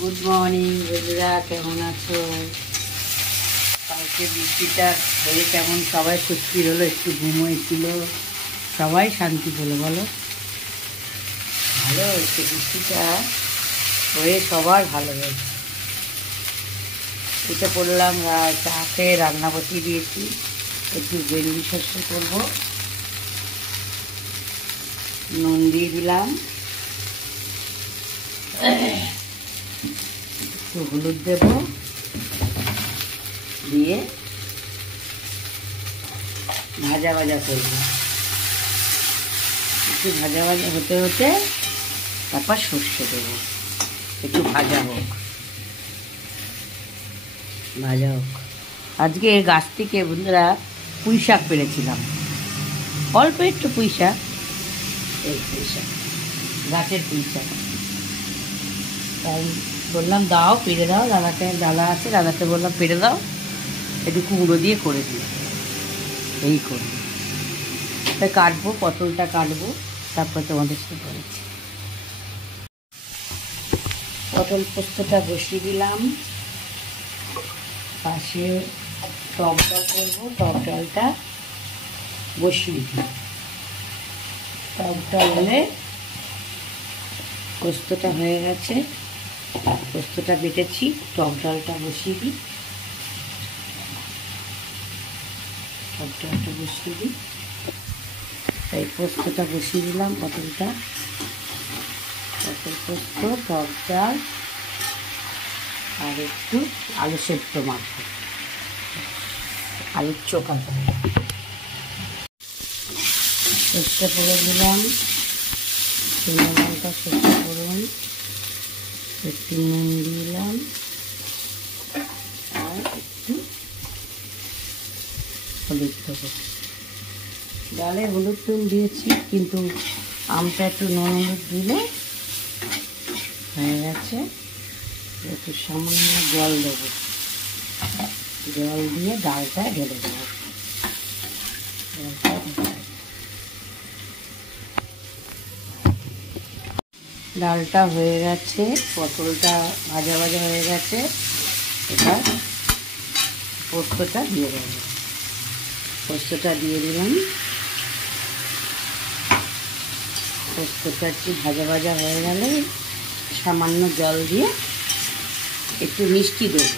Good morning বন্ধুরা, কেমন আছো? কালকে বৃষ্টিটা হয়ে কেমন সবাই সুস্থির হলো, একটু ঘুমোয়েছিল, সবাই শান্তি পেলো। বলো, ভালো হয়েছে বৃষ্টিটা হয়ে, সবার ভালো হয়েছে। উঠে পড়লাম, চা খেয়ে রান্না বসিয়ে দিয়েছি। একটু বেগুনি শস্য করবো, নুন দিয়ে দিলাম, একটু হলুদ দেব, দিয়ে ভাজা ভাজা করবো। একটু ভাজা ভাজা হতে হতে তারপর সর্ষে দেবো, একটু ভাজা হোক। আজকে গাছ থেকে বন্ধুরা পুঁই শাক পেরেছিলাম, অল্প একটু পুঁই শাক, এই পুঁই শাক, গাছের পুঁই শাক। তাই বললাম দাও, পেরে দাও, দাদাকে, দাদা আছে, দাদাকে বললাম পেরে দাও, একটু কুমড়ো দিয়ে করে দিই। এই করি, তাই কাটবো, পটলটা কাটবো, তারপর তোমাদের সাথে বলেছি। পটল পোস্তটা বসিয়ে দিলাম, পাশে টক ডাল করবো, টক ডালটা বসিয়ে দিই। টক ডাল হলে পোস্তটা হয়ে গেছে, পোস্তটা বেটেছি, টক ডালটা বসিয়ে দিই। টক ডালটা বসিয়ে দিই, তাই পোস্তটা বসিয়ে দিলাম। পটলটা, পটল পোস্ত, টক ডাল আর একটু আলু সেদ্ধ মাখবো, আলুর চোখা করে। সর্ষে ফোড়ন দিলাম, শুকনো লঙ্কা, সর্ষে ফোড়ন, একটু নুন দিলাম আর একটু হলুদ দেবো। ডালে হলুদ নুন দিয়েছি, কিন্তু আমটা একটু নুন হলুদ দিলে হয়ে গেছে। একটু সামান্য জল দেবো, জল দিয়ে ডালটা ঢেলে দেবো। ডালটা হয়ে গেছে, পটলটা ভাজা ভাজা হয়ে গেছে, এবার পোস্তটা দিয়ে দেবো। পোস্তটা দিয়ে দিলাম, পোস্তটা একটু ভাজা ভাজা হয়ে গেলে সামান্য জল দিয়ে একটু মিষ্টি দেবো,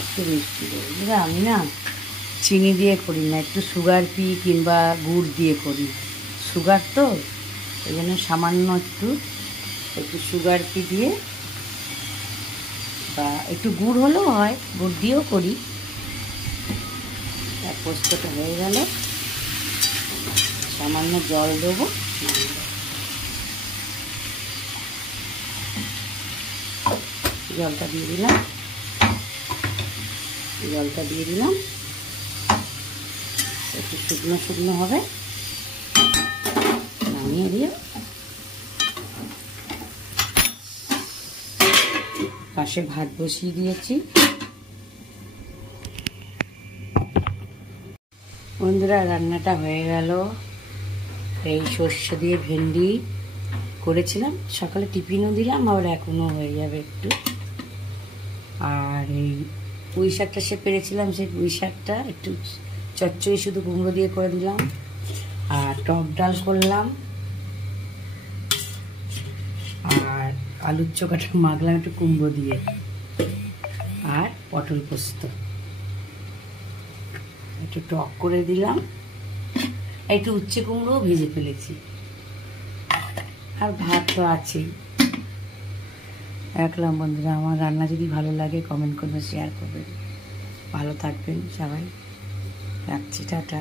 একটু মিষ্টি দেবো। আমি না চিনি দিয়ে করি না, একটু সুগার পি কিংবা গুড় দিয়ে করি। সুগার তো, এই জন্য সামান্য একটু সুগার পি দিয়ে, বা একটু গুড় হলেও হয়, গুড় দিয়েও করি। পোস্তটা হয়ে গেলে সামান্য জল দেবো, জলটা দিয়ে দিলাম, জলটা দিয়ে দিলাম, একটু শুকনো শুকনো হবে, নামিয়ে দিয়ে পাশে ভাত বসিয়ে দিয়েছি। বন্ধুরা, রান্নাটা হয়ে গেল। এই সর্ষে দিয়ে ভেন্ডি করেছিলাম, সকালে টিফিনও দিলাম, আবার এখনও হয়ে যাবে একটু। আর এই পুঁই শাকটা সে পেরেছিলাম, সেই পুঁই শাকটা একটু চচ্চড়ি শুধু কুমড়ো দিয়ে করে দিলাম। আর টক ডাল করলাম, আর আলুর চোখাটা মাখলাম একটু কুমড়ো দিয়ে, আর পটল পোস্ত একটু টক করে দিলাম, একটু উচ্ছে কুমড়ো ভেজে ফেলেছি, আর ভাত তো আছেই। রাখলাম বন্ধুরা, আমার রান্না যদি ভালো লাগে কমেন্ট করবেন, শেয়ার করবেন, ভালো থাকবেন সবাই। রাখছি, টাটা।